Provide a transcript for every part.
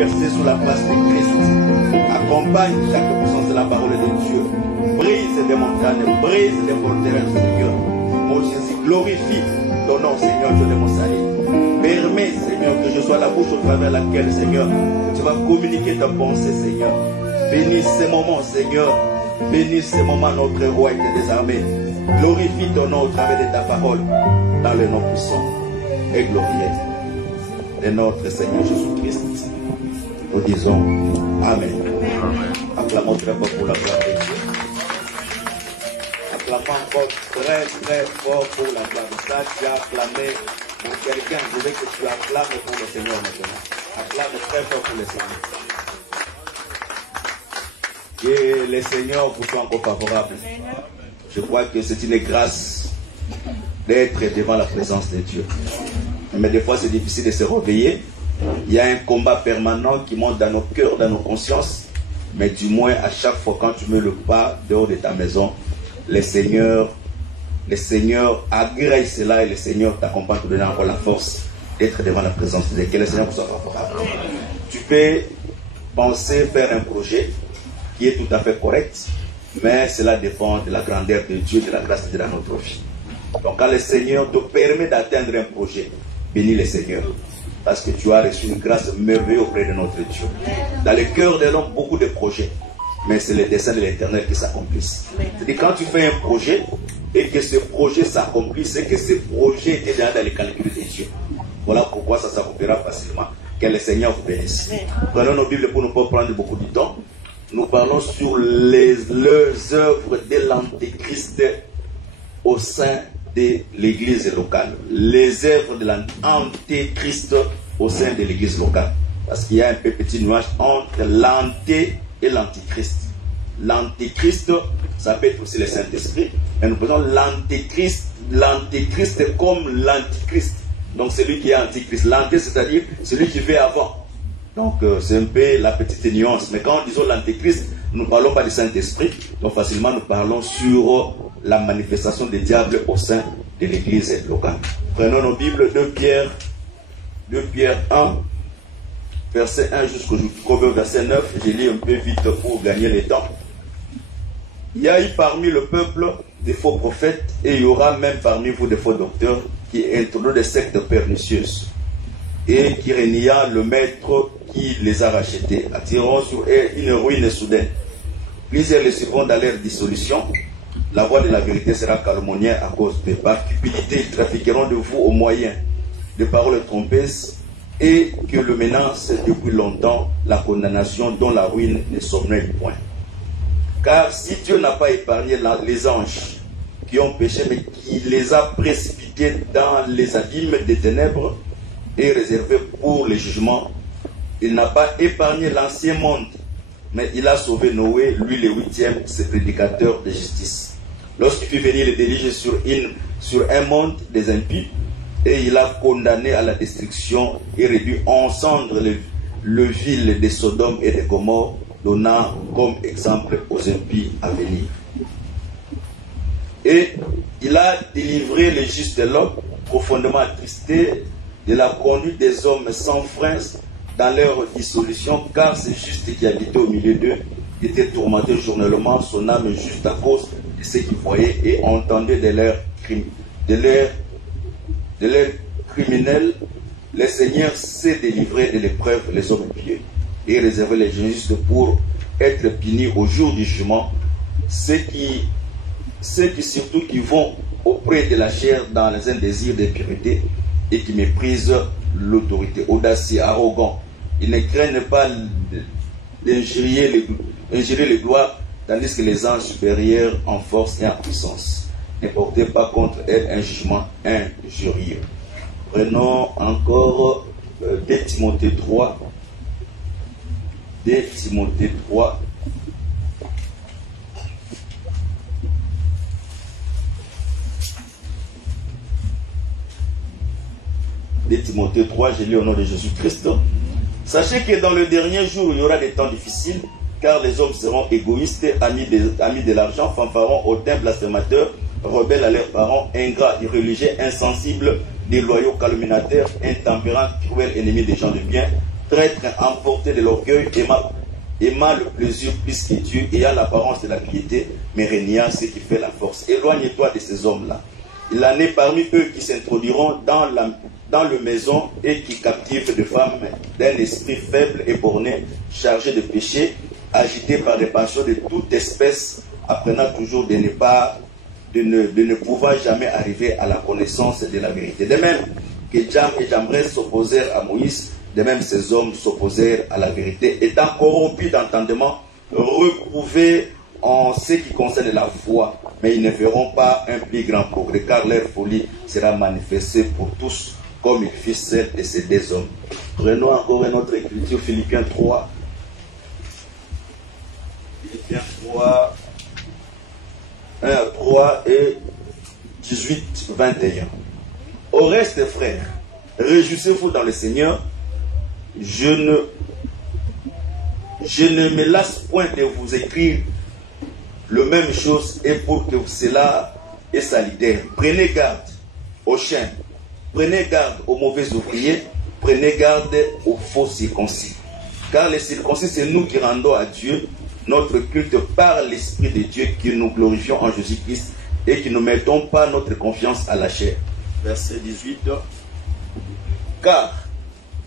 versets sur la place de Christ. Accompagne chaque puissance de la parole de Dieu. Brise les montagnes, brise les forteresses, Seigneur. Mon Jésus, glorifie ton nom, Seigneur, Dieu de mon salut. Permets, Seigneur, que je sois la bouche au travers laquelle, Seigneur, tu vas communiquer ta pensée, Seigneur. Bénis ces moments, Seigneur. Bénis ces moments, notre roi et des armées. Glorifie ton nom au travers de ta parole, dans le nom puissant et glorieux de notre Seigneur Jésus-Christ. Nous disons Amen. Acclamons très fort pour la gloire de Dieu. Acclamons encore très très fort pour la gloire de ça. Tu as acclamé pour quelqu'un. Je veux que tu acclames pour le Seigneur maintenant. Acclame très fort pour le Seigneur. Que le Seigneur vous soit encore favorable. Je crois que c'est une grâce d'être devant la présence de Dieu. Mais des fois c'est difficile de se réveiller. Il y a un combat permanent qui monte dans nos cœurs, dans nos consciences. Mais du moins à chaque fois quand tu mets le pas dehors de ta maison, le Seigneur agrée cela et le Seigneur t'accompagne pour donner encore la force d'être devant la présence de Dieu. Que le Seigneur vous soit favorable. Tu peux penser faire un projet qui est tout à fait correct, mais cela dépend de la grandeur de Dieu, de la grâce de Dieu dans notre vie. Donc quand le Seigneur te permet d'atteindre un projet, bénis le Seigneur, parce que tu as reçu une grâce merveilleuse auprès de notre Dieu. Dans le cœur de l'homme, beaucoup de projets, mais c'est le dessein de l'Éternel qui s'accomplisse. C'est-à-dire quand tu fais un projet et que ce projet s'accomplisse, c'est que ce projet est déjà dans les calculs de Dieu. Voilà pourquoi ça s'accomplira facilement. Que le Seigneur vous bénisse. Prenons nos Bibles pour ne pas prendre beaucoup de temps. Nous parlons sur les œuvres de l'Antéchrist au sein de l'église locale. Les œuvres de l'Antéchrist au sein de l'église locale. Parce qu'il y a un peu petit nuage entre l'anté et l'antichrist. L'antéchrist, ça peut être aussi le Saint-Esprit. Et nous prenons l'antéchrist comme l'antichrist. Donc celui qui est antichrist. L'anté, c'est-à-dire celui qui fait avant. Donc c'est un peu la petite nuance. Mais quand nous disons l'antéchrist, nous ne parlons pas du Saint-Esprit. Donc facilement nous parlons sur la manifestation des diables au sein de l'église locale. Prenons nos Bibles, 2 Pierre 1, verset 1 jusqu'au verset 9. Je lis un peu vite pour gagner le temps. Il y a eu parmi le peuple des faux prophètes et il y aura même parmi vous des faux docteurs qui introduisent des sectes pernicieuses et qui renia le maître qui les a rachetés, attirant sur eux une ruine soudaine. Plusieurs les suivront dans leur dissolution. La voix de la vérité sera calomniée à cause de par cupidité. Ils trafiqueront de vous au moyen de paroles trompeuses et que le menace depuis longtemps la condamnation dont la ruine ne sommeille point. Car si Dieu n'a pas épargné les anges qui ont péché, mais qui les a précipités dans les abîmes des ténèbres et réservés pour le jugement, il n'a pas épargné l'ancien monde, mais il a sauvé Noé, lui le 8e, ce prédicateur de justice. Lorsqu'il fit venir le déluge sur un monde des impies, et il a condamné à la destruction et réduit en cendres le ville de Sodome et de Gomorrhe, donnant comme exemple aux impies à venir. Et il a délivré les justes de l'homme, profondément attristés de la conduite des hommes sans frein dans leur dissolution, car ces justes qui habitaient au milieu d'eux étaient tourmentés journellement, son âme juste à cause de ce qu'ils voyaient et entendaient de leurs criminels. Le Seigneur s'est délivré de l'épreuve les hommes pieux et réservé les justes pour être punis au jour du jugement, ceux qui surtout qui vont auprès de la chair dans un désir de pureté et qui méprisent l'autorité, audacieux, arrogants. Ils ne craignent pas d'injurier les gloires, tandis que les anges supérieurs en force et en puissance. Ne portez pas contre elles un jugement injurieux. Prenons encore 2 Timothée 3. 2 Timothée 3. De Timothée 3, je lis au nom de Jésus-Christ. Sachez que dans le dernier jour, il y aura des temps difficiles, car les hommes seront égoïstes, amis de l'argent, fanfarons, hautains, blasphémateurs, rebelles à leurs parents, ingrats, irreligieux, insensibles, déloyaux, calomniateurs, intempérants, cruels, ennemis des gens de bien, traître, emporté de l'orgueil, aimant le plaisir plus que Dieu, ayant l'apparence de la piété, mais régnant ce qui fait la force. Éloigne-toi de ces hommes-là. Il en est parmi eux qui s'introduiront dans le maison et qui captivent des femmes d'un esprit faible et borné, chargé de péché, agité par des passions de toute espèce, apprenant toujours de ne pouvoir jamais arriver à la connaissance de la vérité. De même que Jam et Jambres s'opposèrent à Moïse, de même ces hommes s'opposèrent à la vérité, étant corrompus d'entendement, reprouvés en ce qui concerne la foi, mais ils ne feront pas un plus grand progrès, car leur folie sera manifestée pour tous, comme il fit celle de ces deux hommes. Prenons encore une autre écriture, Philippiens 3. Philippiens 3, 1 à 3 et 18, 21. Au reste, frères, réjouissez-vous dans le Seigneur. Je ne me lasse point de vous écrire la même chose, et pour que cela est salutaire. Prenez garde aux chiens, prenez garde aux mauvais ouvriers, prenez garde aux faux circoncis. Car les circoncis, c'est nous qui rendons à Dieu notre culte par l'Esprit de Dieu, que nous glorifions en Jésus-Christ et qui ne mettons pas notre confiance à la chair. Verset 18. Car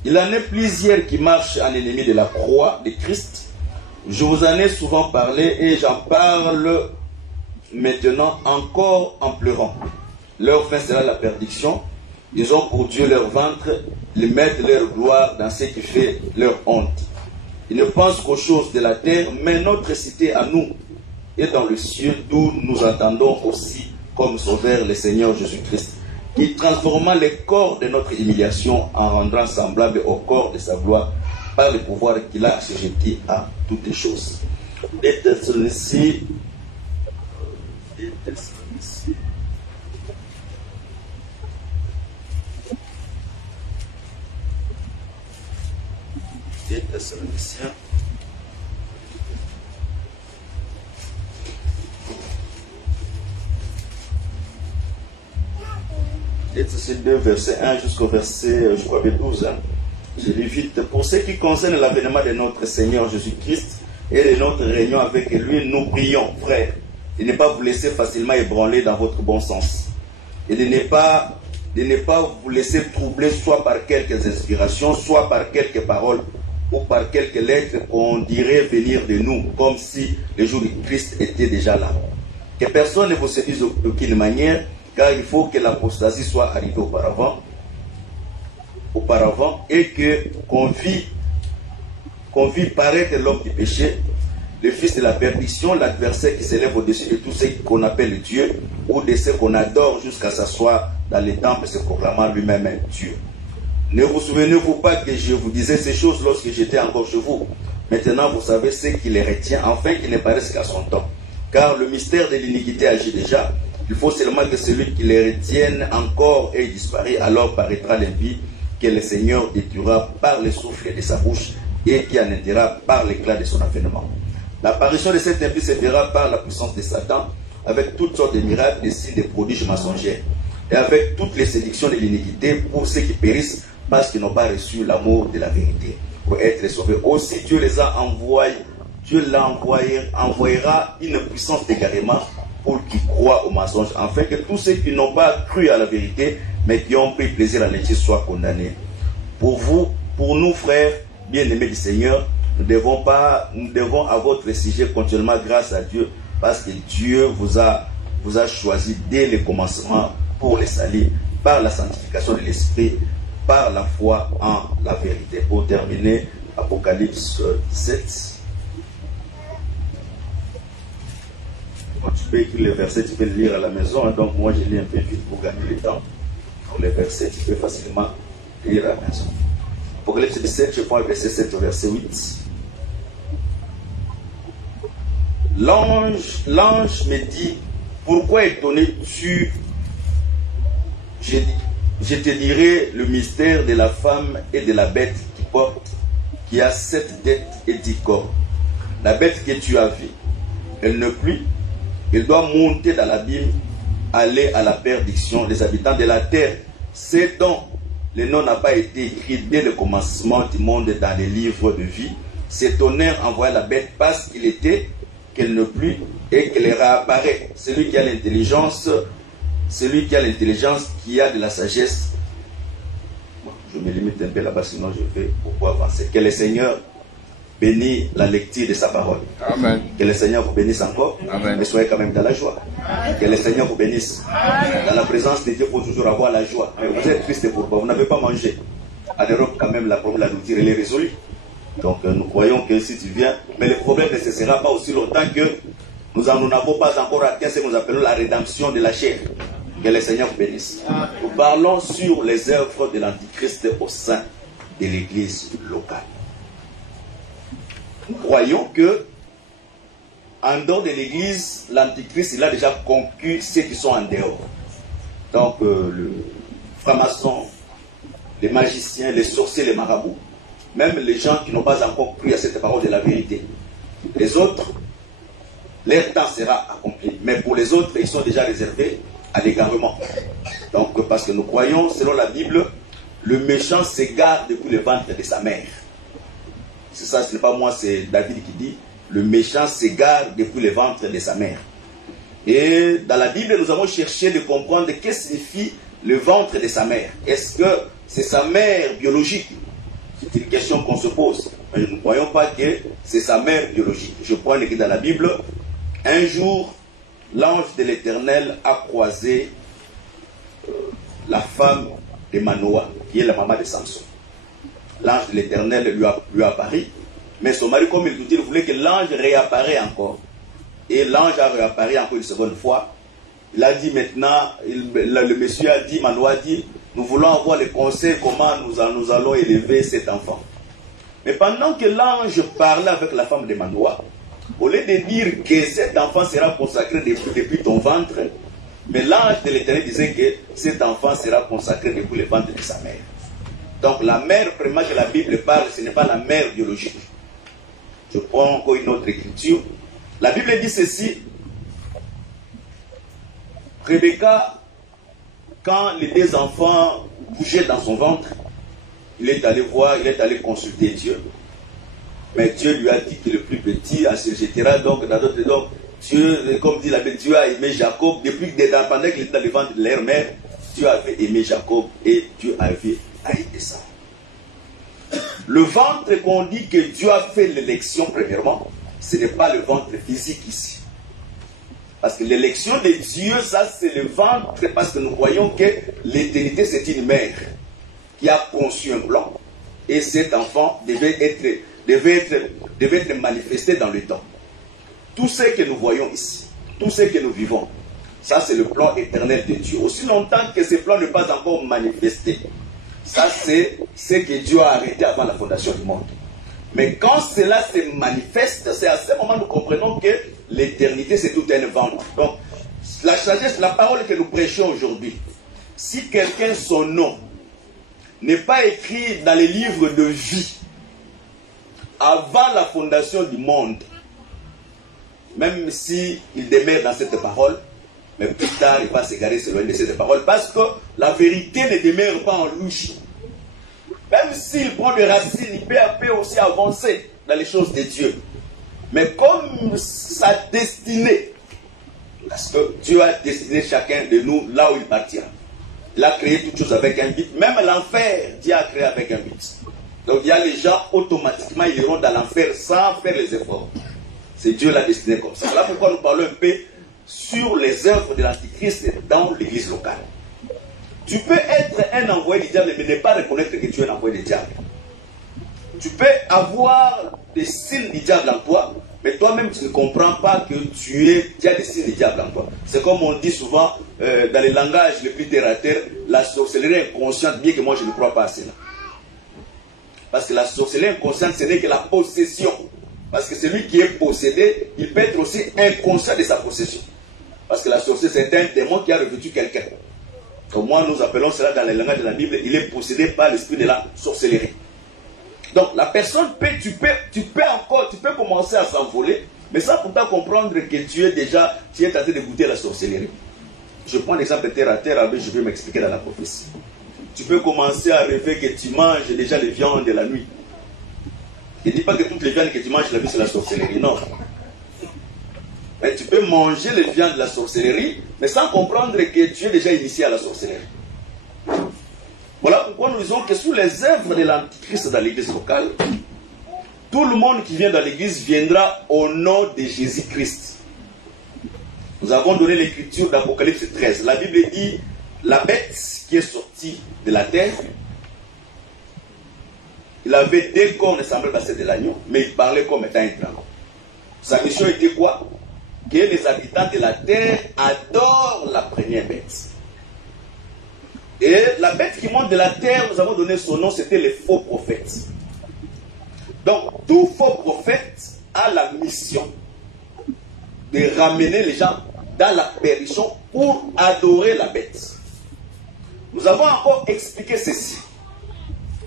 il en est plusieurs qui marchent en ennemi de la croix de Christ. Je vous en ai souvent parlé et j'en parle maintenant encore en pleurant. Leur fin sera la perdition. Ils ont pour Dieu leur ventre, ils mettent leur gloire dans ce qui fait leur honte. Ils ne pensent qu'aux choses de la terre, mais notre cité à nous est dans le ciel, d'où nous attendons aussi comme sauveur le Seigneur Jésus-Christ, qui transforma le corps de notre humiliation en rendant semblable au corps de sa gloire par le pouvoir qu'il a assujetti à toutes les choses. Les Thessaloniciens, 2, verset 1 jusqu'au verset, je crois, 12. Je lis vite. Pour ce qui concerne l'avènement de notre Seigneur Jésus-Christ et de notre réunion avec lui, nous prions, frères, de ne pas vous laisser facilement ébranler dans votre bon sens. Et de ne pas vous laisser troubler soit par quelques inspirations, soit par quelques paroles ou par quelques lettres qu'on dirait venir de nous, comme si le jour du Christ était déjà là. Que personne ne vous séduise d'aucune manière, car il faut que l'apostasie soit arrivée auparavant et qu'on vit paraître l'homme du péché, le fils de la perdition, l'adversaire qui s'élève au-dessus de tout ce qu'on appelle Dieu ou de ce qu'on adore jusqu'à s'asseoir dans les temples se proclamant lui-même un Dieu. Ne vous souvenez-vous pas que je vous disais ces choses lorsque j'étais encore chez vous? Maintenant vous savez ce qui les retient, afin qu'ils ne paraissent qu'à son temps. Car le mystère de l'iniquité agit déjà. Il faut seulement que celui qui les retienne encore ait disparu, alors paraîtra l'envie que le Seigneur détruira par le souffle de sa bouche et qui anéantira par l'éclat de son avènement. L'apparition de cet envie se fera par la puissance de Satan, avec toutes sortes de miracles, des signes, des prodiges mensongers, et avec toutes les séductions de l'iniquité pour ceux qui périssent parce qu'ils n'ont pas reçu l'amour de la vérité pour être sauvés. Aussi Dieu les a envoyés, Dieu envoyera une puissance d'égarement pour qu'ils croient au mensonge, afin que tous ceux qui n'ont pas cru à la vérité, mais qui ont pris plaisir à l'injustice, soient condamnés. Pour nous, frères, bien-aimés du Seigneur, nous devons à votre sujet continuellement grâce à Dieu, parce que Dieu vous a choisi dès le commencement pour le salut, par la sanctification de l'Esprit, par la foi en la vérité. Pour terminer, Apocalypse 17. Tu peux écrire les versets, tu peux le lire à la maison, donc moi je lis un peu vite pour gagner le temps. Pour les versets, tu peux facilement lire à la maison. Apocalypse 17, je prends le verset 7 au verset 8. L'ange me dit, pourquoi étonné-tu? Je te dirai le mystère de la femme et de la bête qui a 7 têtes et 10 corps. La bête que tu as vue, elle ne plut. Il doit monter dans l'abîme, aller à la perdition des habitants de la terre. C'est donc le nom n'a pas été écrit dès le commencement du monde dans les livres de vie. Cet honneur envoya la bête parce qu'il était, qu'elle ne plus et qu'elle réapparaît. Celui qui a l'intelligence, qui a de la sagesse. Je me limite un peu là-bas, sinon je vais beaucoup avancer. Que le Seigneur bénisse la lecture de sa parole. Amen. Que le Seigneur vous bénisse encore. Amen. Mais soyez quand même dans la joie. Que le Seigneur vous bénisse. Dans la présence de Dieu, il faut toujours avoir la joie. Mais vous êtes triste pourquoi? Vous n'avez pas mangé. En Europe, quand même, la problème de la nourriture, elle est résolue. Donc, nous croyons que si tu viens, mais le problème ne cessera pas aussi longtemps que nous n'avons pas encore atteint ce que nous appelons la rédemption de la chair. Que le Seigneur vous bénisse. Nous parlons sur les œuvres de l'Antichrist au sein de l'église locale. Nous croyons que, en dehors de l'église, l'Antichrist, il a déjà conquis ceux qui sont en dehors. Donc, le franc-maçon, les magiciens, les sorciers, les marabouts, même les gens qui n'ont pas encore cru à cette parole de la vérité. Les autres, leur temps sera accompli. Mais pour les autres, ils sont déjà réservés à l'égarement. Donc, parce que nous croyons, selon la Bible, le méchant s'égare depuis le ventre de sa mère. C'est ça, ce n'est pas moi, c'est David qui dit, le méchant s'égare depuis le ventre de sa mère. Et dans la Bible, nous avons cherché de comprendre qu'est-ce que signifie le ventre de sa mère. Est-ce que c'est sa mère biologique? C'est une question qu'on se pose. Mais nous ne croyons pas que c'est sa mère biologique. Je crois que dans la Bible, un jour, l'ange de l'Éternel a croisé la femme de Manoah, qui est la maman de Samson. L'ange de l'Éternel lui a apparu, mais son mari, comme il dit, il voulait que l'ange réapparaisse encore. Et l'ange a réapparu encore une seconde fois. Il a dit maintenant, le monsieur a dit, Manoah a dit, nous voulons avoir les conseils comment nous allons élever cet enfant. Mais pendant que l'ange parlait avec la femme de Manoah, au lieu de dire que cet enfant sera consacré depuis ton ventre, mais l'ange de l'Éternel disait que cet enfant sera consacré depuis le ventre de sa mère. Donc la mère, premièrement que la Bible parle, ce n'est pas la mère biologique. Je prends encore une autre écriture. La Bible dit ceci. Rebecca, quand les deux enfants bougeaient dans son ventre, il est allé voir, il est allé consulter Dieu. Mais Dieu lui a dit que le plus petit, etc. Donc, dans d'autres, donc, Dieu, comme dit la Bible, Dieu a aimé Jacob. Depuis pendant qu'il était dans le ventre de leur mère, Dieu avait aimé Jacob et Dieu avait haï Esau. Le ventre qu'on dit que Dieu a fait l'élection, premièrement, ce n'est pas le ventre physique ici. Parce que l'élection de Dieu, ça c'est le ventre, parce que nous croyons que l'éternité c'est une mère qui a conçu un plan. Et cet enfant devait être manifesté dans le temps. Tout ce que nous voyons ici, tout ce que nous vivons, ça c'est le plan éternel de Dieu. Aussi longtemps que ce plan n'est pas encore manifesté, ça c'est ce que Dieu a arrêté avant la fondation du monde. Mais quand cela se manifeste, c'est à ce moment que nous comprenons que l'éternité c'est tout un ventre. Donc la sagesse, la parole que nous prêchons aujourd'hui, si quelqu'un, son nom n'est pas écrit dans les livres de vie avant la fondation du monde, même s'il demeure dans cette parole, mais plus tard il va s'égarer selon de cette parole, parce que la vérité ne demeure pas en louche. Même s'il prend des racines, il peut à peu aussi avancer dans les choses de Dieu. Mais comme sa destinée, parce que Dieu a destiné chacun de nous là où il partira. Il a créé toutes choses avec un but. Même l'enfer, Dieu a créé avec un but. Donc il y a les gens, automatiquement, ils iront dans l'enfer sans faire les efforts. C'est Dieu l'a destiné comme ça. Voilà pourquoi nous parlons un peu sur les œuvres de l'Antichrist dans l'église locale. Tu peux être un envoyé du diable, mais ne pas reconnaître que tu es un envoyé du diable. Tu peux avoir des signes du diable en toi, mais toi-même tu ne comprends pas que tu as des signes du diable en toi. C'est comme on dit souvent dans les langages les plus terre à terre, la sorcellerie inconsciente, bien que moi je ne crois pas à cela. Parce que la sorcellerie inconsciente, ce n'est que la possession. Parce que celui qui est possédé, il peut être aussi inconscient de sa possession. Parce que la sorcellerie, c'est un démon qui a revêtu quelqu'un. Comme moi, nous appelons cela dans les langages de la Bible, il est possédé par l'esprit de la sorcellerie. Donc la personne peut, tu peux commencer à s'envoler, mais sans pourtant comprendre que tu es en train de goûter la sorcellerie. Je prends l'exemple de terre à terre, je vais m'expliquer dans la prophétie. tu peux commencer à rêver que tu manges déjà les viandes de la nuit. Je ne dis pas que toutes les viandes que tu manges la nuit, c'est la sorcellerie, non. Mais tu peux manger les viandes de la sorcellerie, mais sans comprendre que tu es déjà initié à la sorcellerie. Voilà pourquoi nous disons que sous les œuvres de l'Antichrist dans l'église locale, tout le monde qui vient dans l'église viendra au nom de Jésus-Christ. Nous avons donné l'écriture d'Apocalypse 13. La Bible dit, la bête qui est sortie de la terre, il avait 2 cornes semblables à celles de l'agneau, mais il parlait comme étant un dragon. Sa mission était quoi? Que les habitants de la terre adorent la première bête. Et la bête qui monte de la terre, nous avons donné son nom, c'était les faux prophètes. Donc, tout faux prophète a la mission de ramener les gens dans la perdition pour adorer la bête. Nous avons encore expliqué ceci.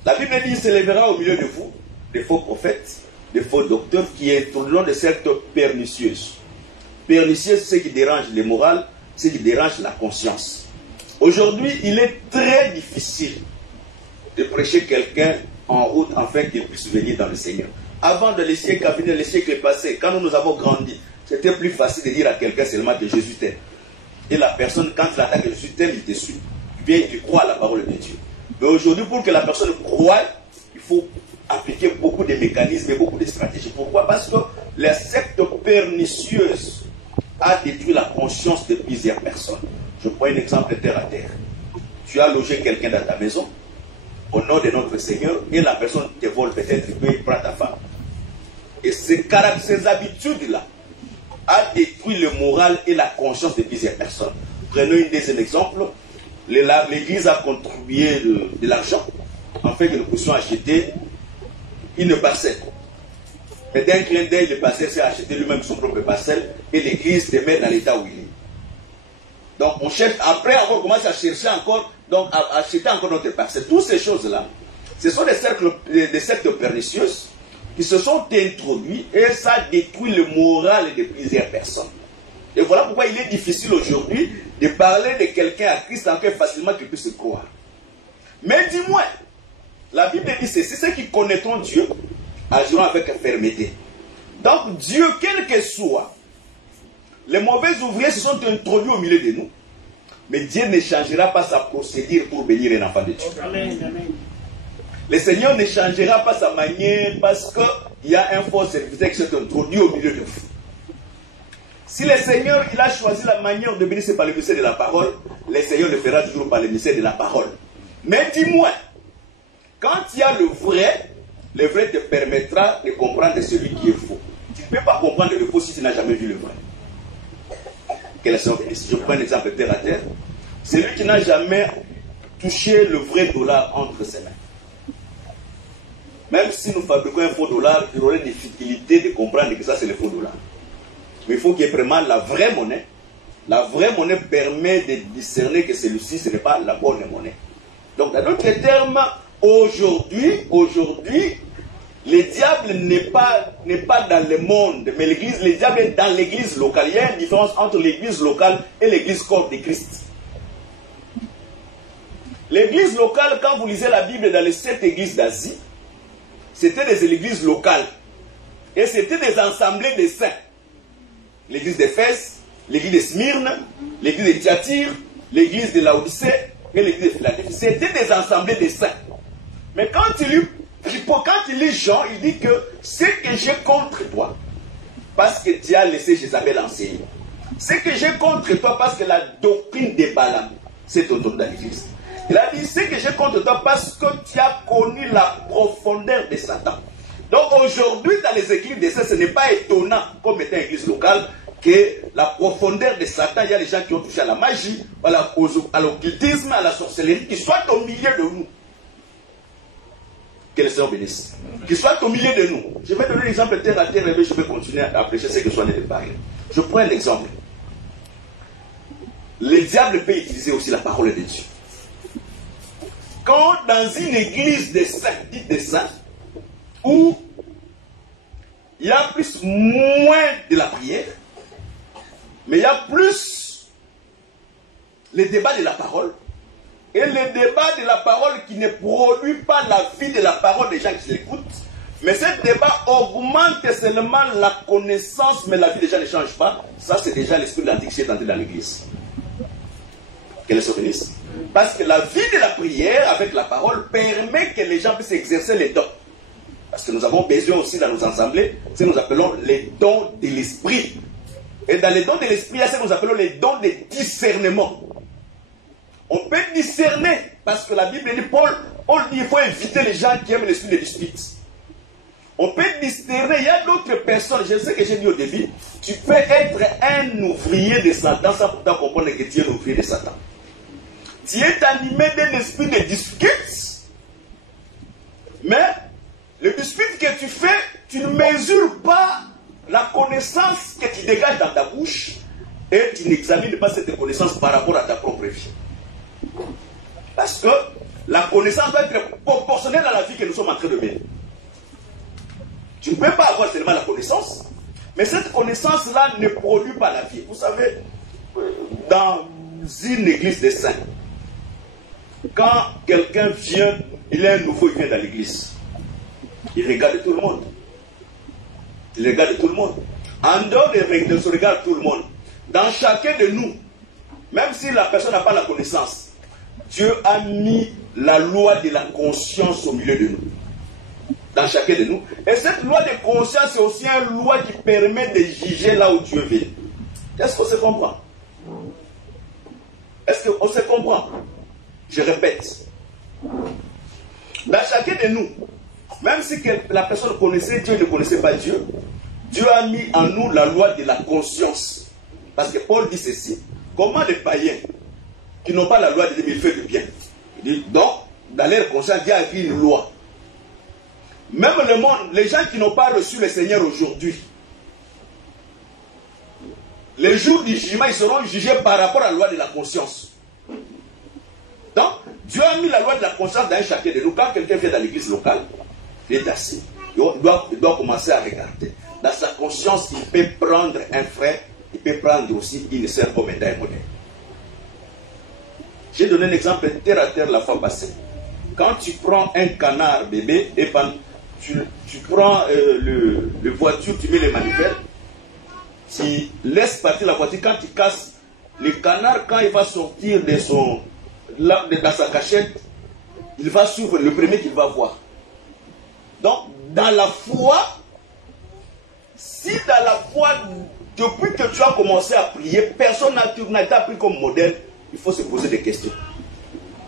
La Bible dit, il se lèvera au milieu de vous des faux prophètes, des faux docteurs qui introduiront des sectes pernicieuses. Pernicieuses, c'est ce qui dérange les morales, c'est ce qui dérange la conscience. Aujourd'hui, il est très difficile de prêcher quelqu'un en route afin qu'il puisse venir dans le Seigneur. Avant de les siècles à venir, les siècles passés, quand nous avons grandi, c'était plus facile de dire à quelqu'un seulement que Jésus t'aime. Et la personne, quand il attend que Jésus t'aime, il te suit. Bien, tu crois à la parole de Dieu. Mais aujourd'hui, pour que la personne croie, il faut appliquer beaucoup de mécanismes et beaucoup de stratégies. Pourquoi? Parce que la secte pernicieuse a détruit la conscience de plusieurs personnes. Je prends un exemple terre à terre. Tu as logé quelqu'un dans ta maison, au nom de notre Seigneur, et la personne te vole peut-être, il prend ta femme. Et ces habitudes-là a détruit le moral et la conscience de plusieurs personnes. Prenons un deuxième exemple. L'Église a contribué de l'argent afin que nous puissions acheter une parcelle. Mais d'un clin d'œil, le pasteur s'est acheté lui-même son propre parcelle et l'Église demeure dans l'état où il est. Donc on cherche, après avoir commencé à chercher encore, donc à acheter encore notre parcelle. Toutes ces choses-là, ce sont des sectes pernicieuses qui se sont introduits et ça détruit le moral de plusieurs personnes. Et voilà pourquoi il est difficile aujourd'hui de parler de quelqu'un à Christ en que facilement qu'il puisse croire. Mais dis-moi, la Bible dit ceci, ceux qui connaîtront Dieu agiront avec fermeté. Donc Dieu, quel que soit, les mauvais ouvriers se sont introduits au milieu de nous, mais Dieu ne changera pas sa procédure pour bénir un enfant de Dieu. Amen, amen. Le Seigneur ne changera pas sa manière parce qu'il y a un faux serviteur qui s'est introduit au milieu de vous. Si le Seigneur il a choisi la manière de bénir, c'est par le mystère de la parole, le Seigneur le fera toujours par le mystère de la parole. Mais dis-moi, quand il y a le vrai te permettra de comprendre celui qui est faux. Tu ne peux pas comprendre le faux si tu n'as jamais vu le vrai. Que le Seigneur bénisse. Je prends un exemple terre à terre. Celui qui n'a jamais touché le vrai dollar entre ses mains. Même si nous fabriquons un faux dollar, il aurait des difficultés de comprendre que ça c'est le faux dollar. Mais il faut qu'il y ait vraiment la vraie monnaie. La vraie monnaie permet de discerner que celui-ci, ce n'est pas la bonne monnaie. Donc, dans d'autres termes, aujourd'hui, le diable n'est pas dans le monde, mais l'église, le diable est dans l'église locale. Il y a une différence entre l'église locale et l'église corps de Christ. L'église locale, quand vous lisez la Bible dans les 7 églises d'Asie, c'était des églises locales. Et c'était des assemblées de saints. L'église d'Éphèse, l'église de Smyrne, l'église de Thyatire, l'église de Laodicée et l'église de Philadelphie. C'était des assemblées de saints. Mais quand il lit Jean, il dit que ce que j'ai contre toi, parce que tu as laissé Jézabel enseigner, ce que j'ai contre toi, parce que la doctrine de Balaam s'est introduite dans l'église. Il a dit ce que j'ai contre toi, parce que tu as connu la profondeur de Satan. Donc aujourd'hui, dans les églises de ce n'est pas étonnant, comme étant une église locale, que la profondeur de Satan, il y a des gens qui ont touché à la magie, à l'occultisme, à la sorcellerie, qui soient au milieu de nous. Que le Seigneur bénisse. Qui soient au milieu de nous. Je vais donner l'exemple terre à terre et je vais continuer à prêcher ce que soit de parler. Je prends un exemple. Le diable peut utiliser aussi la parole de Dieu. Quand dans une église des saints, dite des saints, où il y a moins de la prière, mais il y a plus les débats de la parole, et le débat de la parole qui ne produit pas la vie de la parole des gens qui l'écoutent, mais ce débat augmente seulement la connaissance, mais la vie des gens ne change pas. Ça, c'est déjà l'esprit de l'antique qui est entré dans l'église. Qu'elle se bénisse. Parce que la vie de la prière avec la parole permet que les gens puissent exercer les dons. Parce que nous avons besoin aussi dans nos assemblées, ce que nous appelons les dons de l'esprit. Et dans les dons de l'esprit, il y a ce que nous appelons les dons de discernement. On peut discerner, parce que la Bible dit, Paul dit qu'il faut éviter les gens qui aiment l'esprit de dispute. On peut discerner, il y a d'autres personnes, je sais que j'ai dit au début, tu peux être un ouvrier de Satan sans pourtant comprendre que tu es un ouvrier de Satan. Tu es animé d'un esprit de dispute, mais le dispute que tu fais, tu ne mesures pas la connaissance que tu dégages dans ta bouche et tu n'examines pas cette connaissance par rapport à ta propre vie. Parce que la connaissance doit être proportionnelle à la vie que nous sommes en train de mener. Tu ne peux pas avoir seulement la connaissance, mais cette connaissance-là ne produit pas la vie. Vous savez, dans une église des saints, quand quelqu'un vient, il est un nouveau, il vient dans l'église, il regarde tout le monde. Il regarde tout le monde. En dehors de ce regard tout le monde, dans chacun de nous, même si la personne n'a pas la connaissance, Dieu a mis la loi de la conscience au milieu de nous. Dans chacun de nous. Et cette loi de conscience, c'est aussi une loi qui permet de juger là où Dieu vient. Est-ce qu'on se comprend? Est-ce qu'on se comprend? Je répète. Dans chacun de nous, même si la personne connaissait Dieu, ne connaissait pas Dieu, Dieu a mis en nous la loi de la conscience. Parce que Paul dit ceci. Comment les païens qui n'ont pas la loi de Dieu, ils font du bien? Il dit, donc, dans leur conscience, Dieu a mis une loi. Même le monde, les gens qui n'ont pas reçu le Seigneur aujourd'hui, les jours du jugement, ils seront jugés par rapport à la loi de la conscience. Donc, Dieu a mis la loi de la conscience dans chacun de nous. Quand quelqu'un vient dans l'église locale, il est assis. Il doit commencer à regarder. Dans sa conscience, il peut prendre un frère, il peut prendre aussi une sœur comme étant un modèle. J'ai donné un exemple terre à terre la fois passée. Quand tu prends un canard bébé, et tu prends le voiture, tu mets les manivelles, tu laisses partir la voiture, quand tu casses, le canard, quand il va sortir dans sa cachette, il va suivre le premier qu'il va voir. Donc, dans la foi, si dans la foi, depuis que tu as commencé à prier, personne n'a été pris comme modèle, il faut se poser des questions.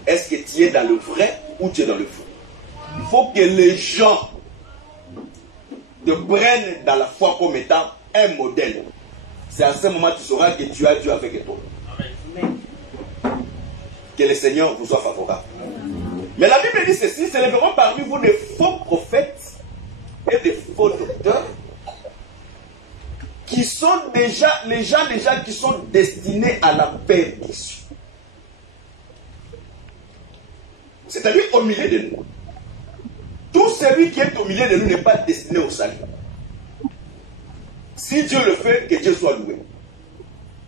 Est-ce que tu es dans le vrai ou tu es dans le faux? Il faut que les gens te prennent dans la foi comme étant un modèle. C'est à ce moment que tu sauras que tu as Dieu avec toi. Que le Seigneur vous soit favorable. Mais la Bible dit ceci, s'élèveront parmi vous des faux prophètes et des faux docteurs qui sont déjà, les gens déjà qui sont destinés à la perdition. C'est-à-dire au milieu de nous. Tout celui qui est au milieu de nous n'est pas destiné au salut. Si Dieu le fait, que Dieu soit loué.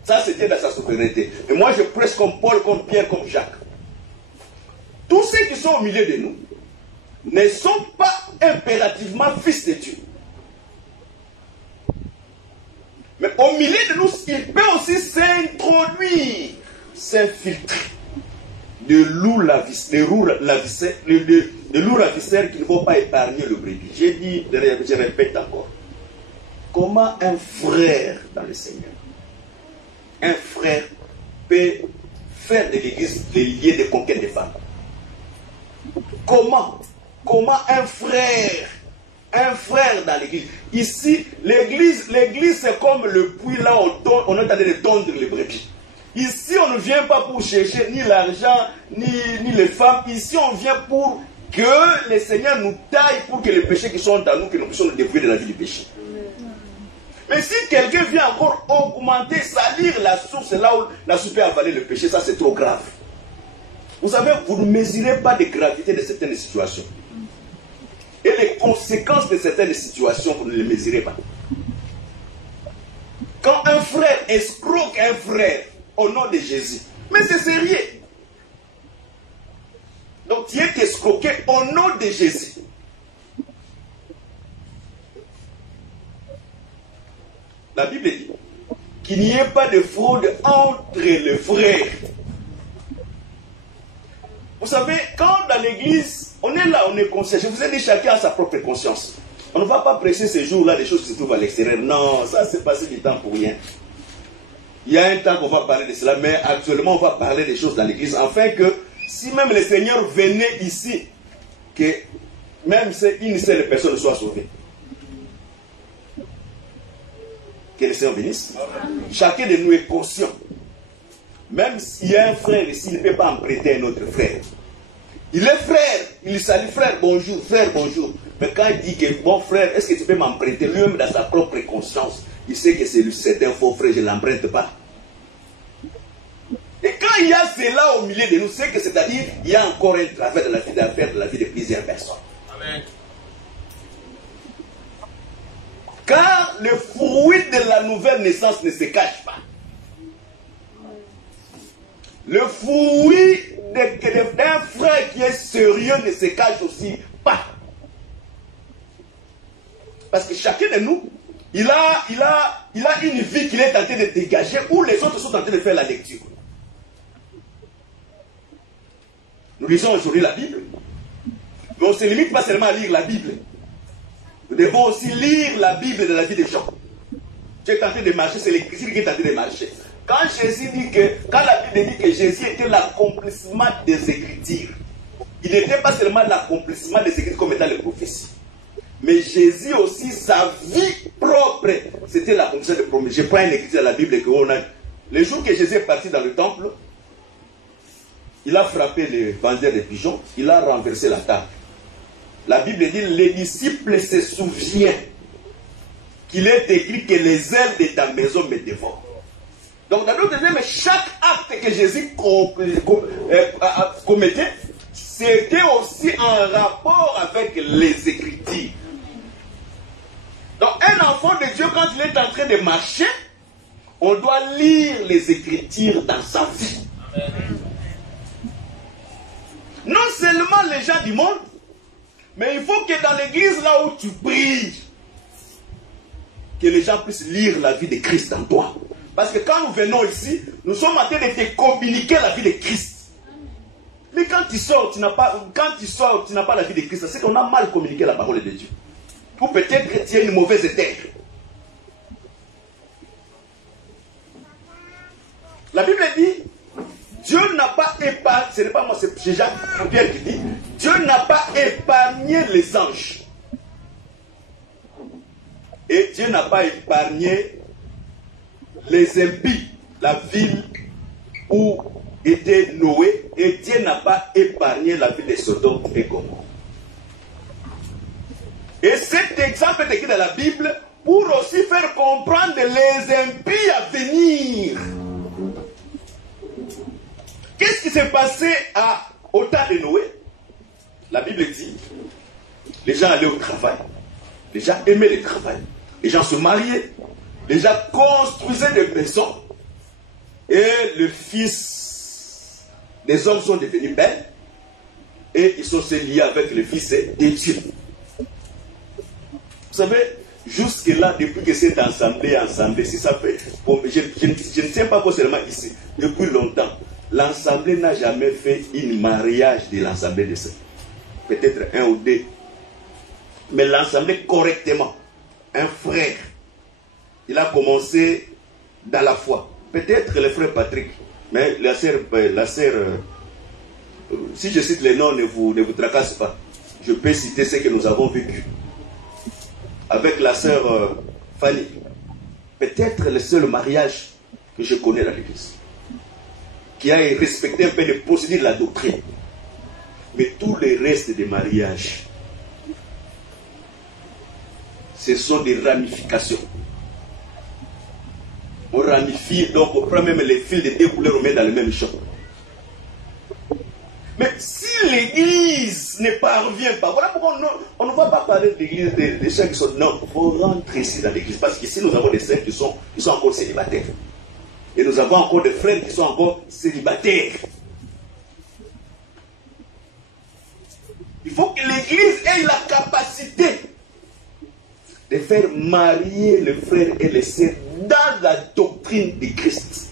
Ça, c'était dans sa souveraineté. Et moi, je prêche comme Paul, comme Pierre, comme Jacques. Tous ceux qui sont au milieu de nous ne sont pas impérativement fils de Dieu. Mais au milieu de nous, il peut aussi s'introduire, s'infiltrer de loups ravisseurs qui ne vont pas épargner le brebis. J'ai dit, je répète encore. Comment un frère dans le Seigneur, un frère peut faire de l'église des liens de conquête des femmes? Comment un frère dans l'église? Ici, l'église c'est comme le puits là où on est en train de tondre les brebis. Ici, on ne vient pas pour chercher ni l'argent, ni les femmes. Ici, on vient pour que le Seigneur nous taille pour que les péchés qui sont en nous, que nous puissions nous débrouiller de la vie du péché. Mais si quelqu'un vient encore augmenter, salir la source, là où la source peut avaler le péché, ça c'est trop grave. Vous savez, vous ne mesurez pas de gravité de certaines situations. Et les conséquences de certaines situations, vous ne les mesurez pas. Quand un frère escroque un frère au nom de Jésus, mais c'est sérieux. Donc tu es escroqué au nom de Jésus. La Bible dit qu'il n'y ait pas de fraude entre les frères. Vous savez, quand dans l'église, on est là, on est conscient. Je vous ai dit, chacun a sa propre conscience. On ne va pas presser ces jours-là des choses qui se trouvent à l'extérieur. Non, ça c'est passé du temps pour rien. Il y a un temps qu'on va parler de cela, mais actuellement on va parler des choses dans l'église, afin que si même le Seigneur venait ici, que même une seule personne soit sauvée. Que le Seigneur bénisse. Chacun de nous est conscient. Même s'il y a un frère ici, il ne peut pas en prêter un autre frère. Il est frère, il salue frère, bonjour, frère, bonjour. Mais quand il dit que bon frère, est-ce que tu peux m'emprunter? Lui-même dans sa propre conscience, il sait que c'est un faux frère, je ne l'emprunte pas. Et quand il y a cela au milieu de nous, c'est que c'est-à-dire il y a encore un travail de la vie d'affaires, de la vie de plusieurs personnes. Amen. Car le fruit de la nouvelle naissance ne se cache pas. Le fruit d'un frère qui est sérieux ne se cache aussi pas. Parce que chacun de nous, il a une vie qu'il est tenté de dégager où les autres sont tentés de faire la lecture. Nous lisons aujourd'hui la Bible, mais on ne se limite pas seulement à lire la Bible. Nous devons aussi lire la Bible de la vie des gens. Tu es tenté de marcher, c'est l'Écriture qui est tenté de marcher. Quand la Bible dit que Jésus était l'accomplissement des Écritures, il n'était pas seulement l'accomplissement des Écritures comme étant les prophéties. Mais Jésus aussi, sa vie propre, c'était l'accomplissement des promesses. Je prends un écriture de la Bible que on a. Le jour que Jésus est parti dans le temple, il a frappé les vendeurs de pigeons, il a renversé la table. La Bible dit, les disciples se souviennent qu'il est écrit que les ailes de ta maison me dévorent. Donc, dans d'autres termes, chaque acte que Jésus commettait, c'était aussi en rapport avec les Écritures. Donc, un enfant de Dieu, quand il est en train de marcher, on doit lire les Écritures dans sa vie. Amen. Non seulement les gens du monde, mais il faut que dans l'église, là où tu pries, que les gens puissent lire la vie de Christ en toi. Parce que quand nous venons ici, nous sommes en train de te communiquer la vie de Christ. Mais quand tu sors, tu n'as pas la vie de Christ. C'est qu'on a mal communiqué la parole de Dieu. Ou peut-être que tu es une mauvaise terre. La Bible dit, Dieu n'a pas épargné, ce n'est pas moi, c'est Jacques-Pierre qui dit, Dieu n'a pas épargné les anges. Et Dieu n'a pas épargné les impies, la ville où était Noé, et Dieu n'a pas épargné la ville de Sodome et Gomorrhe. Et cet exemple est écrit dans la Bible pour aussi faire comprendre les impies à venir. Qu'est-ce qui s'est passé au temps de Noé? La Bible dit, les gens allaient au travail, les gens aimaient le travail, les gens se mariaient, les gens construisaient des maisons, et le fils des hommes sont devenus belles, et ils sont se liés avec le fils de Dieu. Vous savez, jusque-là, depuis que cette assemblée, si ça fait, je ne tiens pas seulement ici, depuis longtemps, l'assemblée n'a jamais fait un mariage de l'assemblée de ça. Peut-être un ou deux. Mais l'assemblée correctement. Un frère. Il a commencé dans la foi. Peut-être le frère Patrick. Mais la sœur, si je cite les noms, ne vous tracasse pas. Je peux citer ce que nous avons vécu. Avec la sœur Fanny. Peut-être le seul mariage que je connais dans l'église. Qui a respecté un peu les procédures de la doctrine. Mais tous les restes des mariages, ce sont des ramifications. On ramifie, donc on prend même les fils de deux couleurs, on met dans le même champ. Mais si l'église ne parvient pas, voilà pourquoi on ne va pas parler de l'église des gens qui sont... Non, il faut rentrer ici dans l'église. Parce qu'ici nous avons des sœurs qui sont encore célibataires. Et nous avons encore des frères qui sont encore célibataires. Il faut que l'Église ait la capacité de faire marier les frères et les sœurs dans la doctrine de Christ,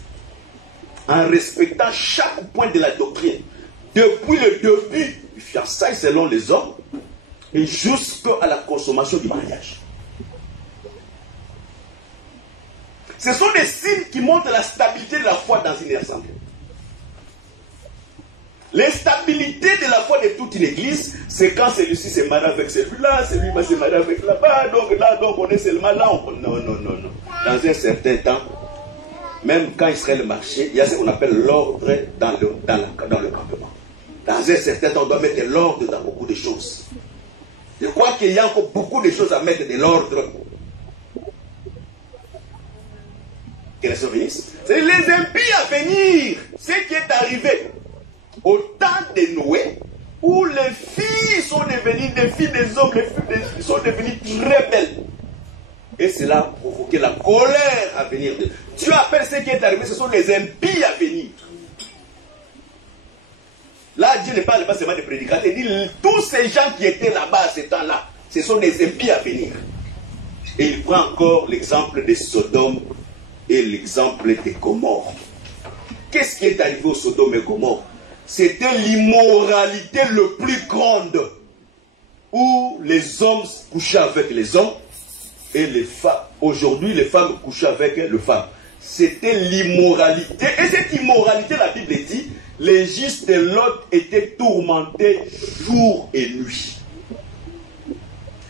en respectant chaque point de la doctrine, depuis le début du fiançailles selon les hommes et jusqu'à la consommation du mariage. Ce sont des signes qui montrent la stabilité de la foi dans une assemblée. L'instabilité de la foi de toute une église, c'est quand celui-ci se marie avec celui-là, celui va se marier avec là-bas, donc on est seulement là. Non. Dans un certain temps, même quand Israël marchait, il y a ce qu'on appelle l'ordre dans le campement. Dans un certain temps, on doit mettre l'ordre dans beaucoup de choses. Je crois qu'il y a encore beaucoup de choses à mettre de l'ordre. Que les gens finissent. C'est les impies à venir. Ce qui est arrivé au temps de Noé, où les filles sont devenues des filles des hommes, les filles sont devenues très belles. Et cela a provoqué la colère à venir. Dieu appelle ce qui est arrivé, ce sont les impies à venir. Là, Dieu ne parle pas seulement des prédicateurs, il dit tous ces gens qui étaient là-bas à ce temps-là, ce sont des impies à venir. Et il prend encore l'exemple de Sodome et l'exemple de Gomorrhe. Qu'est-ce qui est arrivé au Sodome et Gomorrhe? C'était l'immoralité le plus grande, où les hommes couchaient avec les hommes et les femmes. Aujourd'hui, les femmes couchaient avec les femmes. C'était l'immoralité. Et cette immoralité, la Bible dit, les justes de Lot étaient tourmentés jour et nuit.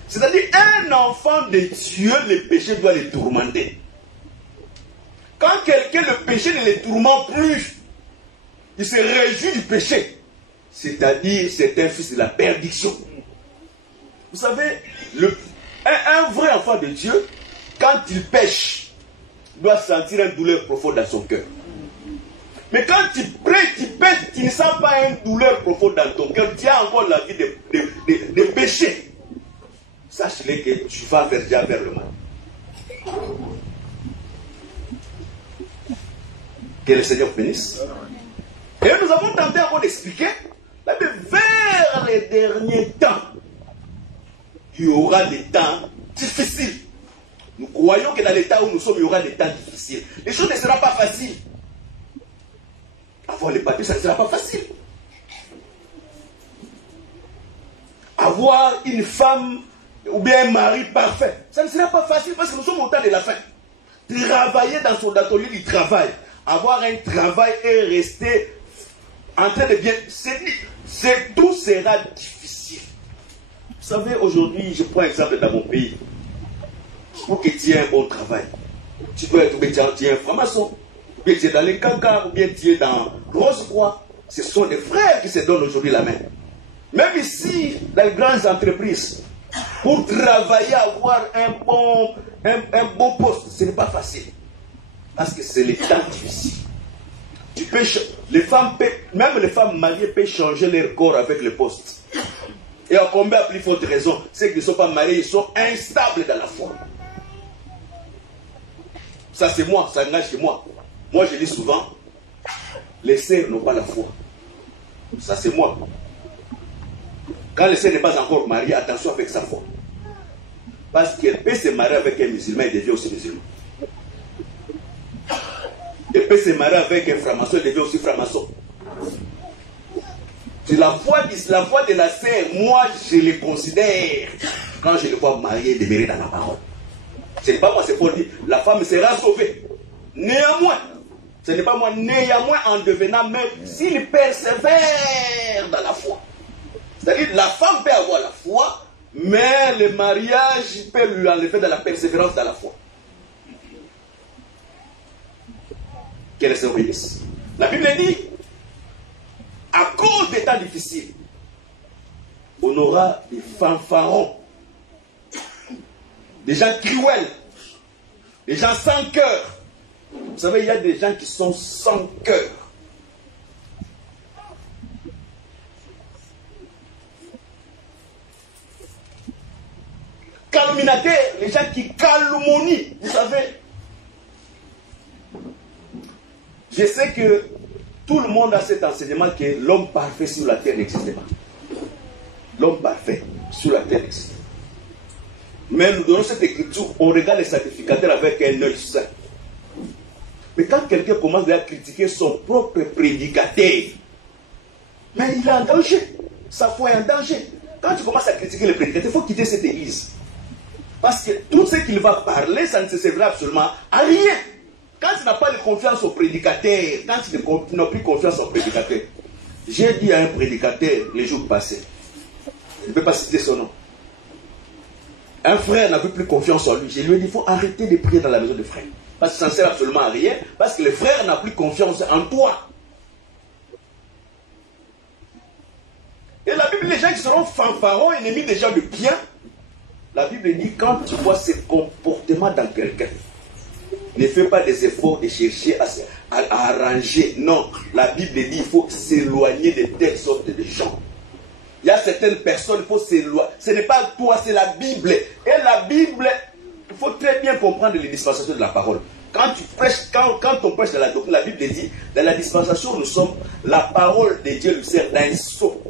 C'est-à-dire, un enfant de Dieu, le péché doit les tourmenter. Quand quelqu'un, le péché ne les tourmente plus, il se réjouit du péché. C'est-à-dire, c'est un fils de la perdition. Vous savez, un vrai enfant de Dieu, quand il pêche, doit sentir une douleur profonde dans son cœur. Mais quand tu pêches, tu ne sens pas une douleur profonde dans ton cœur, tu as encore la vie de péché. Sache-le que tu vas déjà vers le mal. Que le Seigneur bénisse. Et nous avons tenté encore d'expliquer, vers les derniers temps, il y aura des temps difficiles. Nous croyons que dans les temps où nous sommes, il y aura des temps difficiles. Les choses ne seront pas faciles. Avoir les papiers, ça ne sera pas facile. Avoir une femme ou bien un mari parfait, ça ne sera pas facile parce que nous sommes au temps de la fin. Travailler dans son atelier du travail, avoir un travail et rester en train de bien... tout sera difficile. Vous savez, aujourd'hui, je prends un exemple dans mon pays. Pour que tu aies un bon travail, tu dois être un franc-maçon, ou bien tu es dans les cancans, ou bien tu es dans Rose-Croix. Ce sont des frères qui se donnent aujourd'hui la main. Même ici, dans les grandes entreprises, pour travailler, avoir un bon poste, ce n'est pas facile. Parce que c'est les temps difficiles. Même les femmes mariées peuvent changer leur corps avec le poste. Et à combien plus forte raison, ceux qui ne sont pas mariés, ils sont instables dans la foi. Ça c'est moi, ça engage que moi. Moi je dis souvent, les sœurs n'ont pas la foi. Ça c'est moi. Quand le sœur n'est pas encore marié, attention avec sa foi. Parce qu'elle peut se marier avec un musulman et devient aussi musulman. Elle peut se marier avec un franc-maçon et devient aussi franc-maçon. C'est la foi de la sœur, moi je les considère, quand je les vois mariés, demeurer dans la parole. Ce n'est pas moi, c'est pour dire, la femme sera sauvée. Néanmoins, ce n'est pas moi, néanmoins en devenant maître, s'il persévère dans la foi. C'est-à-dire, la femme peut avoir la foi, mais le mariage peut lui enlever de la persévérance dans la foi. Quelle est cette obéissance? La Bible dit, à cause des temps difficiles, on aura des fanfarons, des gens cruels, des gens sans cœur. Vous savez, il y a des gens qui sont sans cœur. Calomniateurs, les gens qui calomnient, vous savez. Je sais que tout le monde a cet enseignement que l'homme parfait sur la terre n'existe pas. l'homme parfait sur la terre existe. Mais nous donnons cette écriture, on regarde les sacrificateurs avec un œil sain. Mais quand quelqu'un commence à critiquer son propre prédicateur, mais il est en danger. Sa foi est en danger. Quand tu commences à critiquer le prédicateur, il faut quitter cette église. Parce que tout ce qu'il va parler, ça ne se servira absolument à rien. Quand tu n'as pas de confiance au prédicateur, quand tu n'as plus confiance au prédicateur, j'ai dit à un prédicateur les jours passés, je ne peux pas citer son nom, un frère n'avait plus confiance en lui. Je lui ai dit, il faut arrêter de prier dans la maison de frère. Parce que ça ne sert absolument à rien, parce que le frère n'a plus confiance en toi. Et la Bible, les gens qui seront fanfarons, ennemis des gens de bien, la Bible dit, quand tu vois ce comportement dans quelqu'un, ne fais pas des efforts de chercher à arranger. Non, la Bible dit qu'il faut s'éloigner de telles sortes de gens. Il y a certaines personnes, il faut s'éloigner. Ce n'est pas toi, c'est la Bible. Et la Bible, il faut très bien comprendre les dispensations de la parole. Quand tu prêches, quand on prêche de la doctrine, la Bible dit, dans la dispensation, nous sommes, la parole de Dieu lui sert d'un sceau.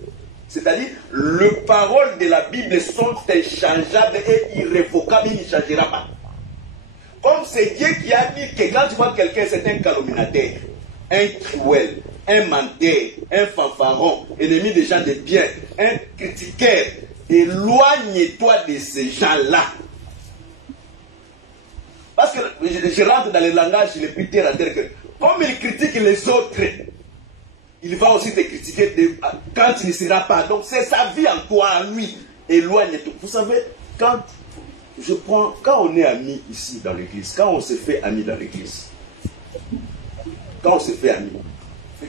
C'est-à-dire, les paroles de la Bible sont inchangeables et irrévocables, il ne changera pas. Comme c'est Dieu qui a dit que quand tu vois quelqu'un, c'est un calomniateur, un cruel, un menteur, un fanfaron, ennemi des gens de bien, un critiqueur, éloigne-toi de ces gens-là. Parce que je rentre dans le langage le plus terre à terre que, comme il critique les autres, il va aussi te critiquer quand il ne sera pas. Donc c'est sa vie en toi, en lui. Éloigne-toi. Vous savez, quand on est amis ici dans l'église, quand on se fait amis dans l'église,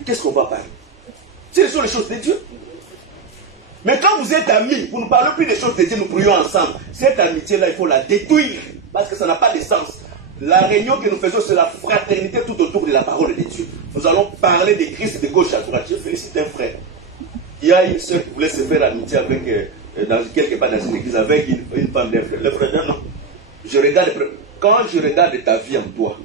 qu'est-ce qu'on va parler? Ce sont les choses de Dieu. Mais quand vous êtes amis, vous ne parlez plus des choses de Dieu, nous prions ensemble. Cette amitié-là, il faut la détruire. Parce que ça n'a pas de sens. La réunion que nous faisons, c'est la fraternité tout autour de la parole de Dieu. Nous allons parler de Christ de gauche à droite. Je félicite un frère. Il y a une soeur qui voulait se faire amitié avec, quelque part dans une église, avec une femme d'un frère. Le frère dit non. Quand je regarde ta vie en toi,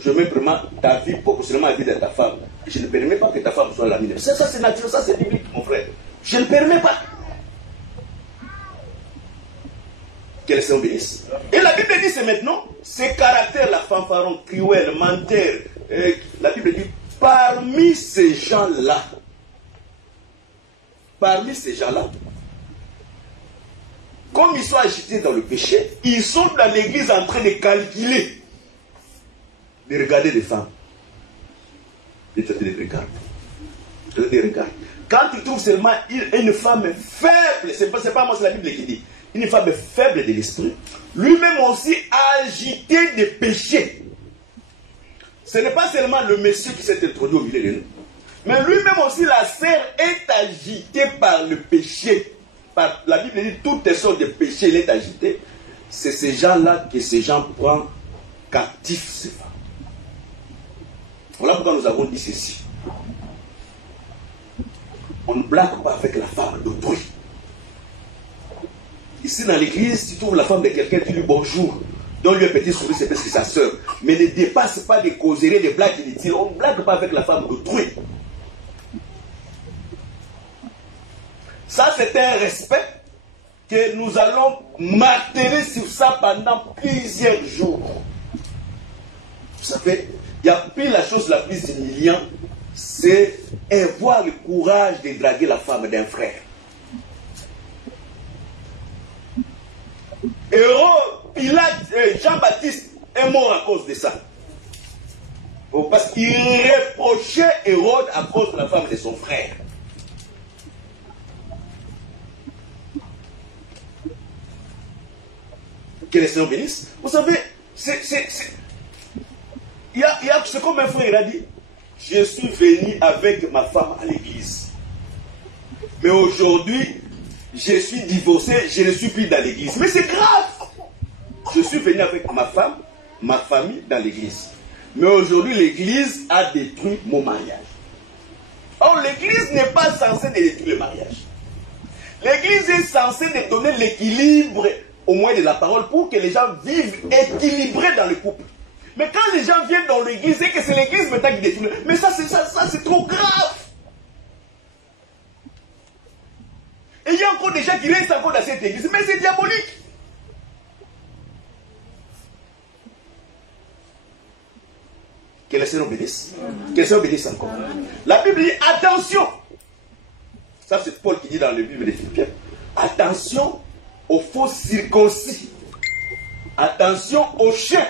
je mets vraiment ta vie proportionnellement à la vie de ta femme. Je ne permets pas que ta femme soit la mienne. Ça c'est naturel, ça c'est biblique, mon frère. Je ne permets pas. Que le Seigneur bénisse. Et la Bible dit, c'est maintenant, ces caractères, la fanfaron, cruel, menteur, la Bible dit, parmi ces gens-là, comme ils sont agités dans le péché, ils sont dans l'église en train de calculer, de regarder les femmes. De regarder. Quand tu trouves seulement une femme faible, c'est pas moi, c'est la Bible qui dit, une femme faible de l'esprit, lui-même aussi agité de péché. Ce n'est pas seulement le monsieur qui s'est introduit au milieu de nous, mais lui-même aussi, la sœur est agitée par le péché. La Bible dit toutes sortes de péchés, elle est agitée. C'est ces gens-là que ces gens prennent captifs, ces femmes. Voilà pourquoi nous avons dit ceci. On ne blague pas avec la femme d'autrui. Ici dans l'église, si tu trouves la femme de quelqu'un, tu lui dis bonjour. Donne-lui un petit sourire, c'est parce que c'est sa soeur. Mais ne dépasse pas des causeries, des blagues inutiles. On ne blague pas avec la femme d'autrui. Ça, c'est un respect que nous allons marteler sur ça pendant plusieurs jours. Vous savez, il n'y a plus la chose la plus humiliante, c'est avoir le courage de draguer la femme d'un frère. Jean-Baptiste est mort à cause de ça. Parce qu'il reprochait Hérode à cause de la femme de son frère. Que les Seigneur bénisse. Vous savez, c'est comme un frère a dit, je suis venu avec ma femme à l'église. Mais aujourd'hui, je suis divorcé, je ne suis plus dans l'église. Mais c'est grave. Je suis venu avec ma femme, ma famille dans l'église. Mais aujourd'hui, l'église a détruit mon mariage. Or, l'église n'est pas censée détruire le mariage. L'église est censée donner l'équilibre au moins de la parole pour que les gens vivent équilibrés dans le couple. Mais quand les gens viennent dans l'église et que c'est l'église maintenant qui détruit, mais ça c'est trop grave. Et il y a encore des gens qui restent encore dans cette église. Mais c'est diabolique. Que le Seigneur bénisse. Que le Seigneur bénisse encore. La Bible dit attention. Ça, c'est Paul qui dit dans le Bible des Philippiens. Attention aux faux circoncis. Attention aux chiens.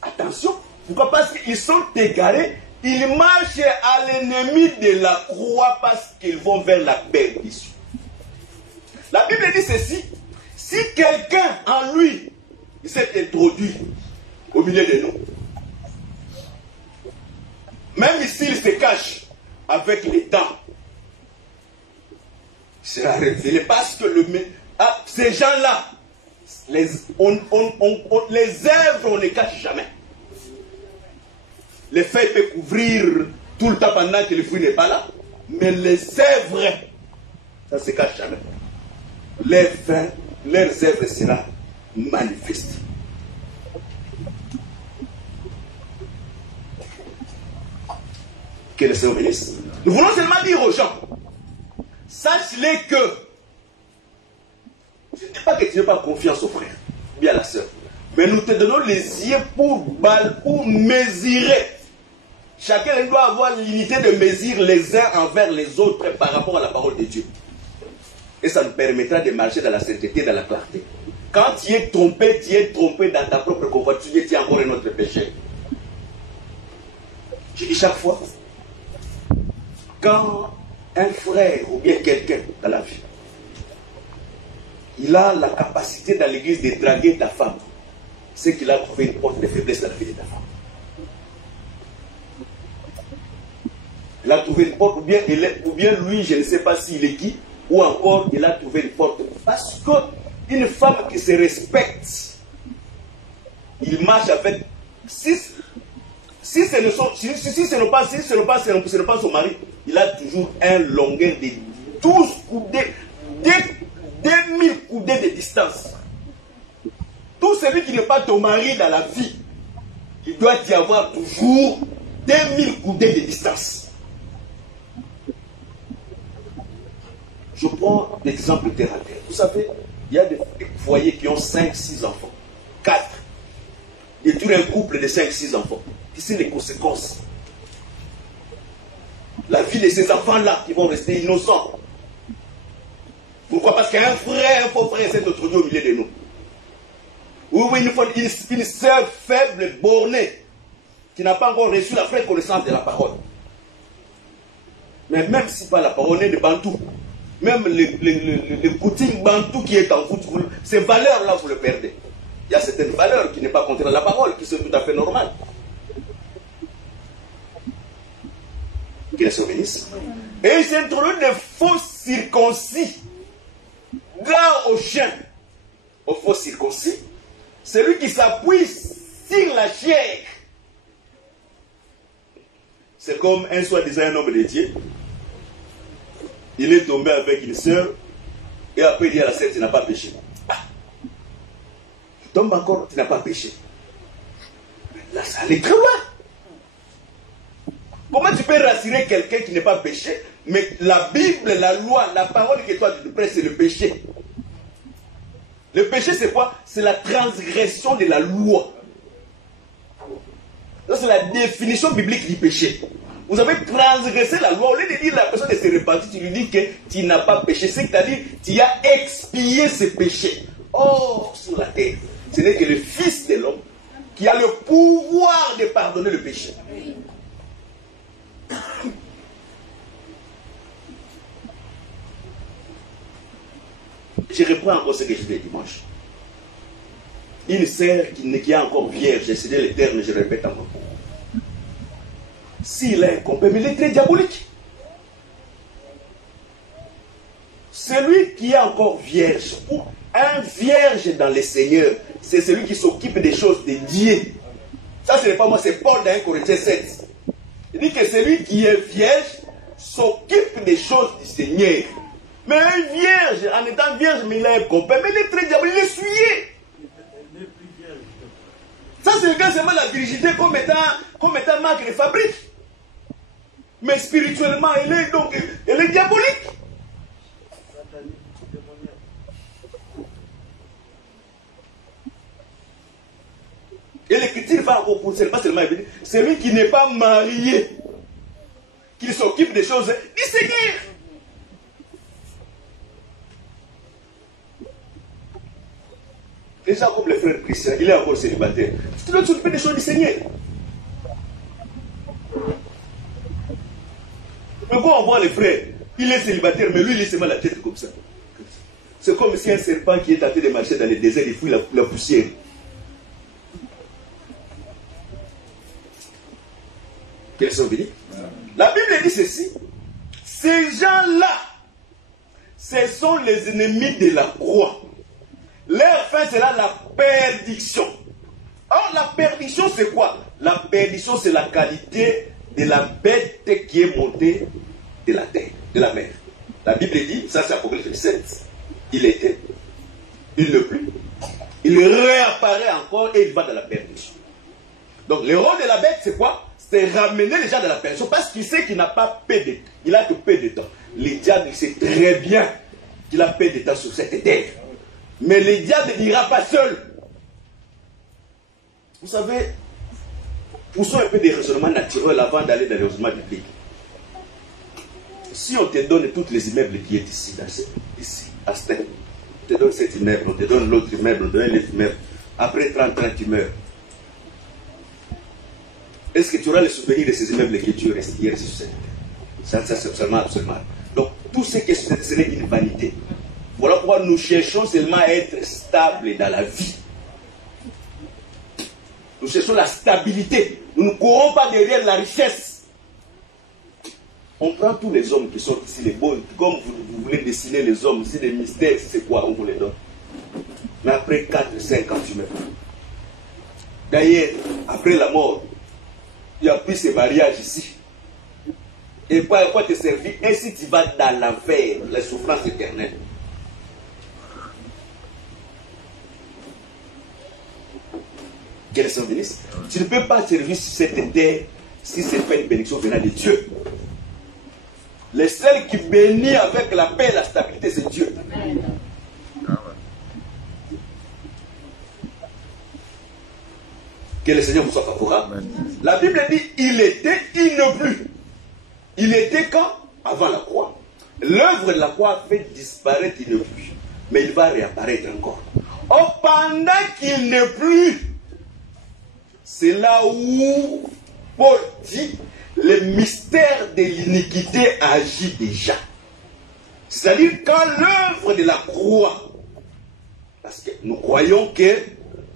Attention. Pourquoi? Parce qu'ils sont égarés. Ils marchent à l'ennemi de la croix parce qu'ils vont vers la perdition. La Bible dit ceci. Si quelqu'un en lui s'est introduit au milieu de nous, même s'il se cache avec les dents, il sera révélé parce que ces gens-là, les œuvres, on ne les cache jamais. Les feuilles peuvent couvrir tout le temps pendant que le fruit n'est pas là, mais les œuvres, ça ne se cache jamais. Leurs œuvres seront manifestes. Que le Seigneur bénisse. Nous voulons seulement dire aux gens, sache-les que, je ne dis pas que tu n'as pas confiance au frère, bien à la sœur, mais nous te donnons les yeux pour mesurer. Chacun doit avoir l'unité de mesure les uns envers les autres par rapport à la parole de Dieu. Et ça nous permettra de marcher dans la sainteté, dans la clarté. Quand tu es trompé dans ta propre convoitise, tu es encore un autre péché. Je dis chaque fois, quand un frère ou bien quelqu'un dans la vie, il a la capacité dans l'église de draguer ta femme, c'est qu'il a trouvé une porte de faiblesse dans la vie de ta femme. Il a trouvé une porte, ou bien lui, je ne sais pas s'il est qui, ou encore il a trouvé une porte. Parce qu'une femme qui se respecte, il marche avec. Si ce n'est pas son mari, il a toujours un longueur de 12 coudées, 2000 coudées de distance. Tout celui qui n'est pas ton mari dans la vie, il doit y avoir toujours 2000 coudées de distance. Je prends l'exemple terre à terre. Vous savez, il y a des foyers qui ont 5-6 enfants, 4. Détruire un couple de 5-6 enfants. Quelles sont les conséquences? La vie de ces enfants-là qui vont rester innocents. Pourquoi? Parce qu'un frère, un faux frère s'est introduit au milieu de nous. Ou une sœur faible, bornée, qui n'a pas encore reçu la vraie connaissance de la parole. Mais même si pas la parole, on est de Bantou. Même le coutume Bantou qui est en vous, ces valeurs-là, vous le perdez. Il y a certaines valeurs qui n'est pas contre la parole, qui sont tout à fait normales. Que le Seigneur bénisse. Et il s'introduit des faux circoncis. Gare au chien, aux faux circoncis, celui qui s'appuie sur la chair. C'est comme un soi-disant un homme de Dieu. Il est tombé avec une sœur et après il dit à la sœur, tu n'as pas péché. Ah, tu tombes encore, tu n'as pas péché. Là, ça allait très loin. Comment tu peux rassurer quelqu'un qui n'est pas péché, mais la Bible, la loi, la parole que toi tu te prêtes, c'est le péché. Le péché, c'est quoi? C'est la transgression de la loi. C'est la définition biblique du péché. Vous avez transgressé la loi. Au lieu de dire à la personne de se repentir, tu lui dis que tu n'as pas péché. C'est-à-dire tu as expié ce péché. Or, sur la terre, ce n'est que le Fils de l'homme qui a le pouvoir de pardonner le péché. Je reprends encore ce que je disais dimanche. Une sœur qui est encore vierge, j'ai cité les termes, je répète encore. S'il est incomplet, mais il est très diabolique. Celui qui est encore vierge, ou un vierge dans le Seigneur, c'est celui qui s'occupe des choses de Dieu. Ça, ce n'est pas moi, c'est Paul dans 1 Corinthiens 7. Il dit que celui qui est vierge s'occupe des choses du Seigneur. Mais un vierge, en étant vierge, mais il est incomplet, mais il est très diabolique, il est souillé. Ça, c'est le cas seulement de la virginité comme étant marque de fabrique. Mais spirituellement, elle est diabolique. Et l'écriture va encore pour pas seulement dire, celui qui n'est pas marié, qui s'occupe des choses du Seigneur. Déjà comme le frère Christian, il est encore célibataire. Tu dois t'occuper des choses du Seigneur. Mais quand on voit les frères, il est célibataire, mais lui, il est seulement la tête comme ça. C'est comme si un serpent qui est tenté de marcher dans le désert, il fouille la poussière. Quels sont venus? La Bible dit ceci. Ces gens-là, ce sont les ennemis de la croix. Leur fin sera la perdition. Or, la perdition, c'est quoi? La perdition, c'est la qualité de la bête qui est montée de la terre, de la mer. La Bible dit, ça c'est Apocalypse 7, il était, il ne plus, il réapparaît encore et il va dans la perdition. Donc, le rôle de la bête, c'est quoi? C'est ramener les gens de la perdition parce qu'il sait qu'il n'a pas peu de temps. Il a que peu de temps. Le diable sait très bien qu'il a peu de temps sur cette terre. Mais le diable n'ira pas seul. Vous savez, poussons un peu des raisonnements naturels avant d'aller dans les raisonnements bibliques. Si on te donne tous les immeubles qui sont ici, à Stène, on te donne cet immeuble, on te donne l'autre immeuble, on te donne l'autre immeuble. Après 30 ans, tu meurs. Est-ce que tu auras le souvenir de ces immeubles que tu es resté sur cette terre? Ça c'est absolument. Donc, tout ce que ce n'est qu'une vanité. Voilà pourquoi nous cherchons seulement à être stables dans la vie. Nous cherchons la stabilité. Nous ne courons pas derrière la richesse. On prend tous les hommes qui sont ici, les bons, comme vous voulez dessiner les hommes, si les mystères, c'est quoi, on vous les donne. Mais après 4-5 ans, tu meurs. D'ailleurs, après la mort, il n'y a plus ces mariages ici. Et quoi te servir? Et si tu vas dans l'enfer, la souffrance éternelle? Quels sont les ministres? Tu ne peux pas servir sur cette terre si c'est pas une bénédiction venant de Dieu. Le seul qui bénit avec la paix et la stabilité, c'est Dieu. Que le Seigneur vous soit favorable. La Bible dit, il était, il ne plus. Il était quand? Avant la croix. L'œuvre de la croix fait disparaître, il ne plus. Mais il va réapparaître encore. Or, pendant qu'il n'est plus, c'est là où Paul dit, le mystère de l'iniquité agit déjà. C'est-à-dire quand l'œuvre de la croix, parce que nous croyons que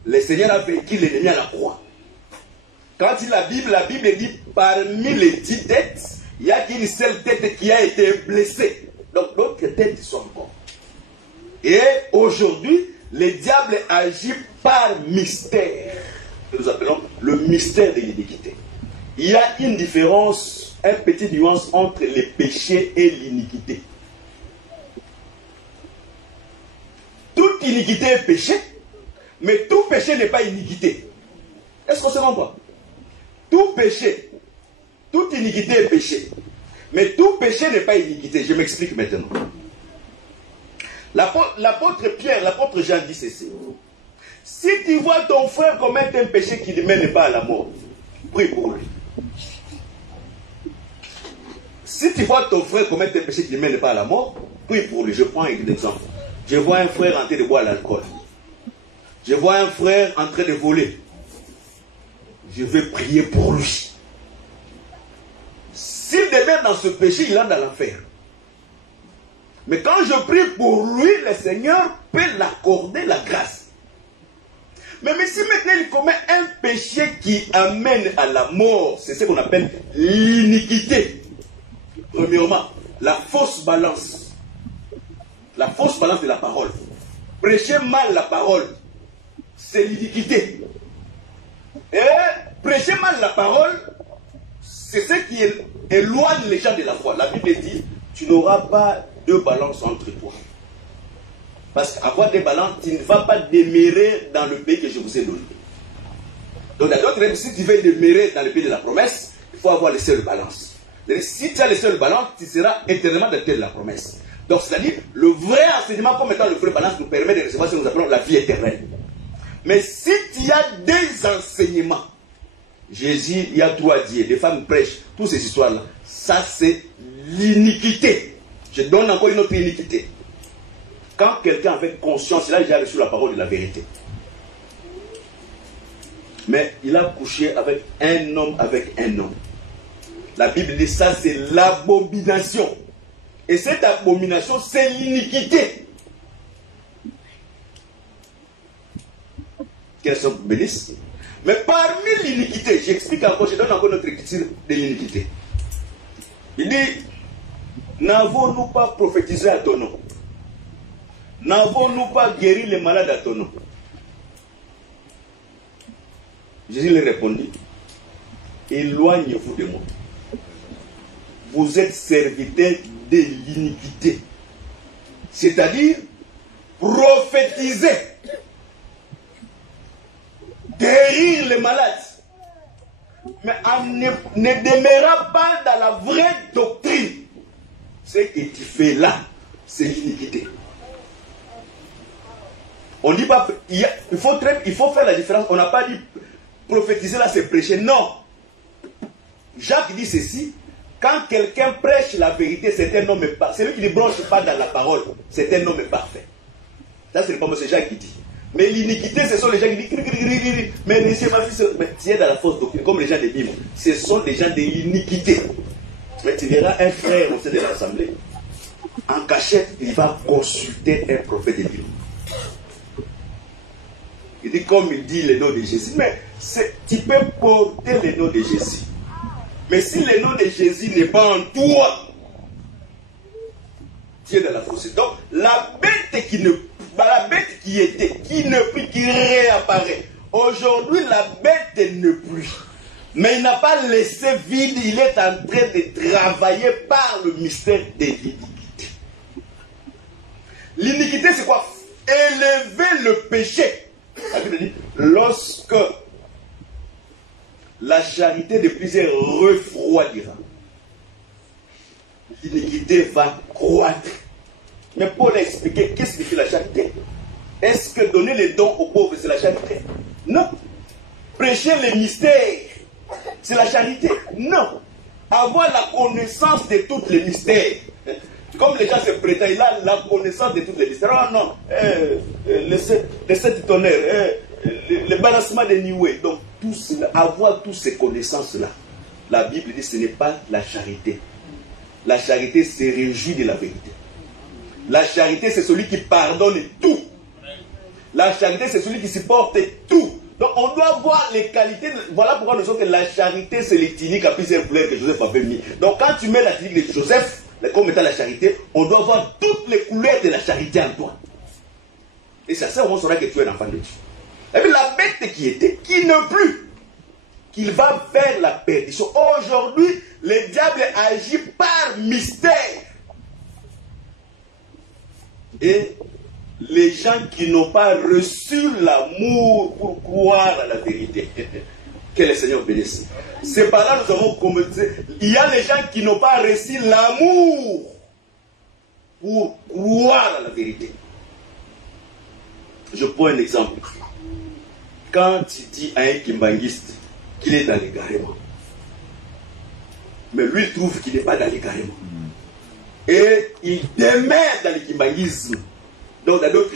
le Seigneur a vaincu l'ennemi à la croix. Quand il la Bible dit parmi les 10 têtes, il n'y a qu'une seule tête qui a été blessée. Donc d'autres têtes sont mortes. Et aujourd'hui, le diable agit par mystère, que nous appelons le mystère de l'iniquité. Il y a une différence, une petite nuance entre les péchés et l'iniquité. Toute iniquité est péché, mais tout péché n'est pas iniquité. Est-ce qu'on se comprend? Tout péché, toute iniquité est péché, mais tout péché n'est pas iniquité. Je m'explique maintenant. L'apôtre Pierre, l'apôtre Jean dit ceci. Si tu vois ton frère commettre un péché qui ne mène pas à la mort, prie pour lui. Si tu vois ton frère commettre un péché qui ne mène pas à la mort, prie pour lui. Je prends un exemple. Je vois un frère en train de boire l'alcool. Je vois un frère en train de voler. Je vais prier pour lui. S'il demeure dans ce péché, il entre dans l'enfer. Mais quand je prie pour lui, le Seigneur peut l'accorder la grâce. Mais si maintenant il commet un péché qui amène à la mort, c'est ce qu'on appelle l'iniquité. Premièrement, la fausse balance. La fausse balance de la parole. Prêcher mal la parole, c'est l'iniquité. Et prêcher mal la parole, c'est ce qui éloigne les gens de la foi. La Bible dit, tu n'auras pas deux balances entre toi. Parce qu'avoir des balances, tu ne vas pas demeurer dans le pays que je vous ai donné. Donc, dans d'autres termes, si tu veux demeurer dans le pays de la promesse, il faut avoir les seules balances. Si tu as laissé le balance, tu seras éternellement dans la promesse. Donc, c'est-à-dire, le vrai enseignement comme étant le vrai balance nous permet de recevoir ce que nous appelons la vie éternelle. Mais si tu as des enseignements, Jésus, il y a 3 dieux, des femmes prêchent, toutes ces histoires-là, ça c'est l'iniquité. Je donne encore une autre iniquité. Quand quelqu'un avec conscience, là, il a reçu la parole de la vérité. Mais il a couché avec un homme, La Bible dit ça, c'est l'abomination. Et cette abomination, c'est l'iniquité. Qu'elles sont bénisses. Mais parmi l'iniquité, j'explique encore, je donne encore notre écriture de l'iniquité. Il dit, n'avons-nous pas prophétisé à ton nom? N'avons-nous pas guéri les malades à ton nom? Jésus lui répondit, éloignez-vous de moi. Vous êtes serviteurs de l'iniquité. C'est-à-dire, prophétiser, guérir les malades, mais ne demeurera pas dans la vraie doctrine. Ce que tu fais là, c'est l'iniquité. On dit pas, il faut faire la différence. On n'a pas dit prophétiser là, c'est prêcher. Non. Jacques dit ceci. Quand quelqu'un prêche la vérité, c'est un homme parfait. Celui qui ne branche pas dans la parole, c'est un homme parfait. Ça, c'est pas moi, c'est Jacques qui dit. Mais l'iniquité, ce sont les gens qui disent mais tu es dans la fausse doctrine, comme les gens des Bibles. Ce sont des gens de l'iniquité. Mais tu verras un frère au sein de l'assemblée. En cachette, il va consulter un prophète de Bible. Il dit comme il dit le nom de Jésus. Mais tu peux porter le nom de Jésus. Mais si le nom de Jésus n'est pas en toi, tu es dans la fausse. Donc, la bête qui ne plus, qui réapparaît. Aujourd'hui, la bête ne plus. Mais il n'a pas laissé vide, il est en train de travailler par le mystère de l'iniquité. L'iniquité, c'est quoi? Élever le péché. La Bible dit, lorsque la charité de plusieurs refroidira, l'iniquité va croître. Mais Paul a expliqué qu'est-ce que signifie la charité. Est-ce que donner les dons aux pauvres, c'est la charité? Non. Prêcher les mystères, c'est la charité? Non. Avoir la connaissance de tous les mystères. Comme les gens se prétendent, il a la connaissance de tous les mystères. Ah non, les 7 tonnerres, le balancement des nuées. Donc, avoir toutes ces connaissances-là, la Bible dit que ce n'est pas la charité. La charité se réjouit de la vérité. La charité, c'est celui qui pardonne tout. La charité, c'est celui qui supporte tout. Donc, on doit voir les qualités. Voilà pourquoi nous sommes que la charité, c'est les tuniques à plusieurs couleurs que Joseph avait mis. Donc, quand tu mets la tunique de Joseph, comme étant la charité, on doit voir toutes les couleurs de la charité en toi. Et c'est ça, on saura que tu es un enfant de Dieu. Et puis, la bête qui ne plus, qu'il va faire la perdition. Aujourd'hui, le diable agit par mystère. Et les gens qui n'ont pas reçu l'amour pour croire à la vérité, que le Seigneur bénisse. C'est par là que nous avons commencé. Il y a les gens qui n'ont pas reçu l'amour pour croire à la vérité. Je prends un exemple. Quand tu dis à un kimbanguiste qu'il est dans l'égarement, mais lui il trouve qu'il n'est pas dans l'égarement. Et il demeure dans le kimbanguisme. Donc, dans d'autres